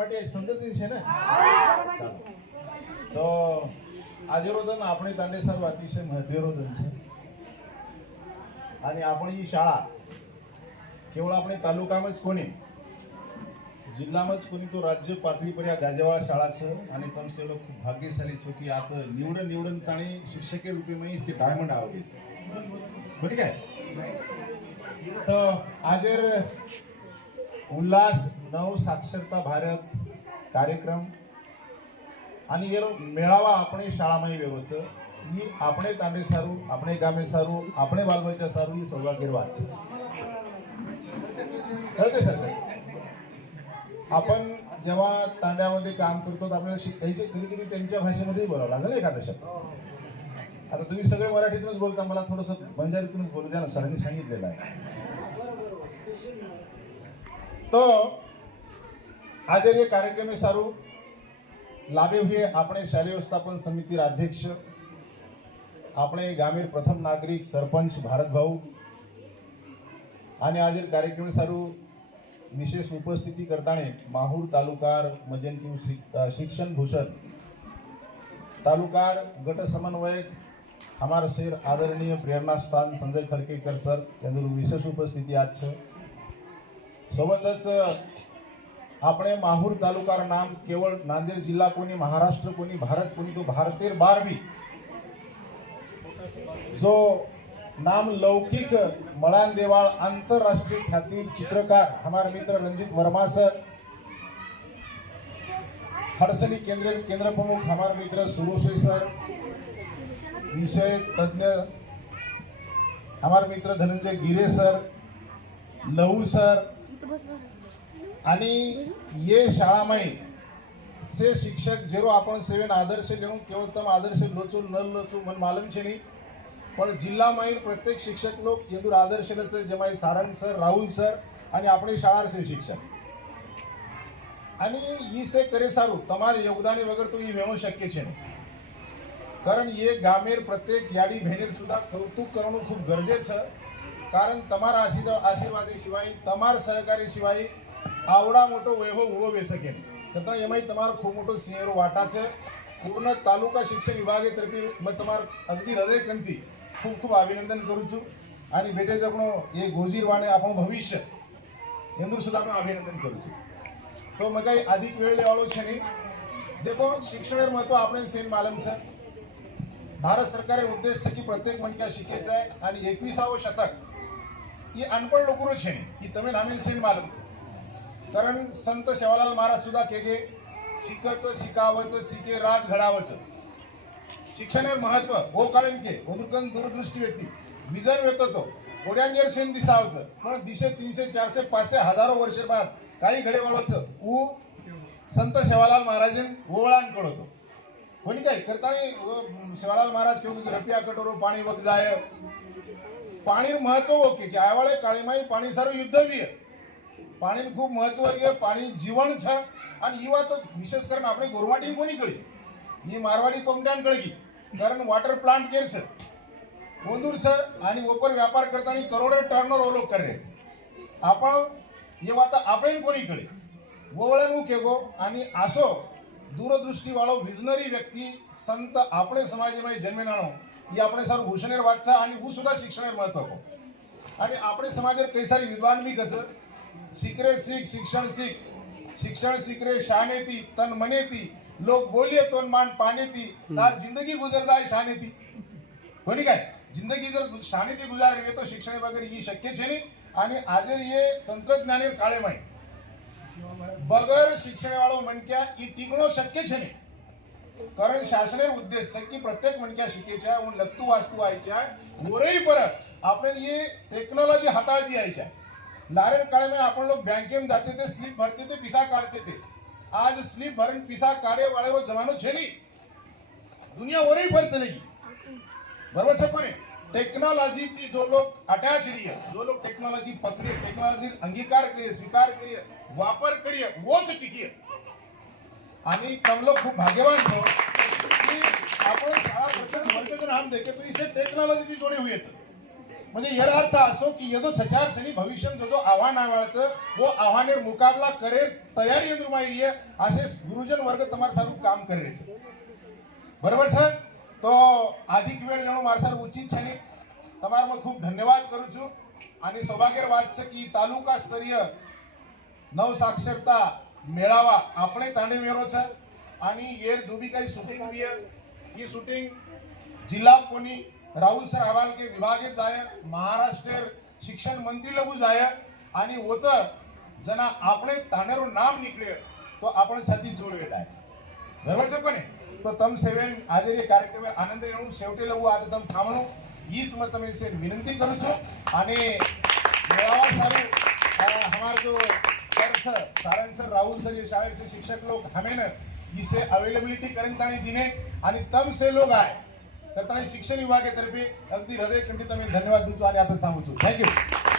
માટે સંદેશ છે ને ચાલો તો આજે રોદन આપણે તાંડેસર અતિशय મહત્વरोदन છે आणि આપણી શાળા केवळ આપણે તાલુકામાં જ કોની જિલ્લામાં જ કોની તો રાજ્ય પાતળી પર આ ગાજેવાળા શાળા છે અને તમે સે લોકો ભાગ્યશાળી છો કે આપ निवडन ताणी शिक्षक रूपे में से डायमंड आवडे છે बरोबर काय तो આજે उल्हास नव साक्षरता भारत कार्यक्रम आणि गेलो मेळावा આપણે શાળામાં વેવો છે ही આપણે તાંડે સારું આપણે ગામે સારું આપણે બાલબચ્ચા સારું ही सौभाग्य વાત છે कळते सर आपण जेव्हा तांड्यामध्ये काम करतो आपल्याला शिकायचे कधी त्यांच्या भाषेमध्ये बोलावं लागेल एखादा शब्द आता तुम्ही सगळे मराठीतूनच बोलता मला थोडंसं बंजारीतूनच बोलू द्या ना सरांनी सांगितलेलं आहे तो आज ये कार्यक्रम में सारू लाभे हुए अपने शालेय व्यवस्थापन समिति अध्यक्ष अपने गामेर प्रथम नागरिक सरपंच भारत भाऊ आणि आज कार्यक्रम में सारू विशेष उपस्थिति करताने माहूर तालुकार मजनपूर शिक्षण भूषण तालुकार गट समन्वयक हमारा शेर आदरणीय प्रेरणा स्थान संजय खडकेकर सर यांनी विशेष उपस्थिति आज छे सोबतच अपने माहूर तालुकार नाम केवळ नांदेड जिल्हा कोणी महाराष्ट्र कोणी भारत कोणी तो भारतेर 12वी जो नाम लौकिक मळान देवाळ आंतरराष्ट्रीय ख्यातिर चित्रकार हमारे मित्र रंजित वर्मा सर हडसली केंद्र प्रमुख हमारे मित्र सुरोशे सर विषय तज्ञ हमारे मित्र धनंजय गिरे सर लहू सर आणि ये शाळा में से शिक्षक जेरो आपण सेवेन आदर्श लेणू केवळ तम आदर्श लोचू न लोचू मन मालूम छे नहीं पण जिल्हा माहीर प्रत्येक शिक्षक लोग यदुर आदर्श लेचे जमाई सारंग सर राहुल सर आणि आपणी शाळा से शिक्षक आणि ई से करे सारू तमारे योगदानी वगर तो ई वेणू शक्य छे कारण ये गामेर प्रत्येक याडी भेनेर सुद्धा कौतुक करणं खूप गरजेचं कारण तमारा आशीर्वादी शिवाय तमार सहकारी शिवाय आवडा मोटो वैभव उभो वे सके छतां एमाय तमारो खूब मोटो सिंहेरो वाटा छे पूर्ण तालुका शिक्षण विभागे तर्फे मैं तमार अगदी हृदयकंती खूब खूब अभिनंदन करू छू आणि बेटे जपणो ये गोजीरवाणे आपण भविष्य एंदूर सुद्धा आपण अभिनंदन करू छू तो मैं काही अधिक वेळ लेवाळो छे नहीं देखो शिक्षण महत्व आपण सेन मालूम छे भारत सरकार उद्देश छे की प्रत्येक मनक्या शिकेचा आहे आणि 21वे शतक ये अनपढ़ लोगों छे की तमे नामे सेन मालूम छे कारण संत सेवालाल महाराज सुद्धा केगे शिकत शिकावच शिके राज घडावच शिक्षणेर महत्व वो काळेन के ओदुकन दूरदृष्टी व्यक्ती विजन येतो तो ओड्यांगेर सेन दिसावच पण दिशे 300 400 500 हजारो वर्ष बाद काही घडे वळवच उ संत सेवालाल महाराजन ओवळान कळतो कोणी काय करतानी सेवालाल महाराज केवू रुपया कटोरो पाणी वग जाय पाणी महत्व ओके की आवाळे काळीमाई पाणी सारू युद्ध भी पाणी खूप महत्व आहे पाणी जीवन छ आणि युवा तो विशेष करून आपले गोरवाटी कोणी कळी ही मारवाडी कोमटान कळगी कारण वॉटर प्लांट केर छ गोंदूर छ आणि ओपर व्यापार करतानी करोडो टर्नओवर ओलोक करे आपण ये वाता आपले कोणी कळी वळणू केगो आणि आसो दूरदृष्टी वाळो विजनरी व्यक्ती संत आपले समाजमध्ये जन्मेनानो ही आपले सारू भूषणेर वाचा आणि वो सुद्धा शिक्षणेर महत्व को आणि आपले समाजेर कई सारी विद्वान भी गज शिकरे सीख शिक्षण सीखरे शानेती तन मनेती लोग बोलिए तन मान पानेती तार जिंदगी गुजरदा है शानेती कोणी काय जिंदगी जर शानेती गुजारली तो शिक्षण वगैरे ही शक्य छे नहीं आणि आज ये तंत्रज्ञानेर काळे माई बगर शिक्षण वाळो मनक्या ई टिकणो शक्य छे नहीं कारण शासनेर उद्देश छे की प्रत्येक मनक्या शिकेच्या उन लत्तू वास्तू आयच्या वरही परत आपण ये टेक्नॉलॉजी हाताळती आयच्या लारेल काळे में अपन लोग बैंक में जाते थे स्लिप भरते थे पिसा काटते थे आज स्लिप भरन पिसा काटे वाले वो जमानो छे नहीं दुनिया वरही पर चलेगी बराबर से कोने टेक्नोलॉजी की जो लोग अटैच रही है जो लोग टेक्नोलॉजी पकड़े टेक्नोलॉजी अंगीकार करिए स्वीकार करिए वापर करिए वोच टिकिए आणि तुम लोग खूब भाग्यवान हो कि आपण शाळा प्रचंड वर्ष हम देखे तो इसे टेक्नोलॉजी जोड़े हुए थे म्हणजे याचा अर्थ असो की ये जो सचार सनी भविष्य जो आव्हान आवाचं वो आव्हानेर मुकाबला करे तयारी अंदर असे गुरुजन वर्ग तुम्हारे सारू काम करे बराबर सर तो अधिक वेळ लेणो मार सर उचित छे તમારો मैं खूब धन्यवाद करू છું અને સૌભાગ્યર વાત છે કે તાલુકા સ્તરીય નવ સાક્ષરતા મેળાવા આપણે તાંડે મેળો છે आणि येर जो भी काही शूटिंग भी है ये शूटिंग जिल्हा कोणी राहुल सर हवाल के विभागे जाय महाराष्ट्र शिक्षण मंत्री लगू जाय आणि होत जना આપણે તાંડેરો નામ નીકળે તો આપણે છતી જોડે જાય બરાબર છે કોને તો તમ સેવેન આજે ये कार्यक्रम आनंद येऊन शेवटे लगू आज तम थांबणो हीच मत मैं से विनंती करू छो आणि मेळावा सारू हमारे जो सर सारण सर राहुल सर ये शायद से शिक्षक लोग हमें न इसे अवेलेबिलिटी करें ताणी दिने आणि तम से लोग आए तर ताणी शिक्षण विभागातर्फे अगदी हृदय खंडित मी धन्यवाद देतो आणि आता थांबतो थँक्यू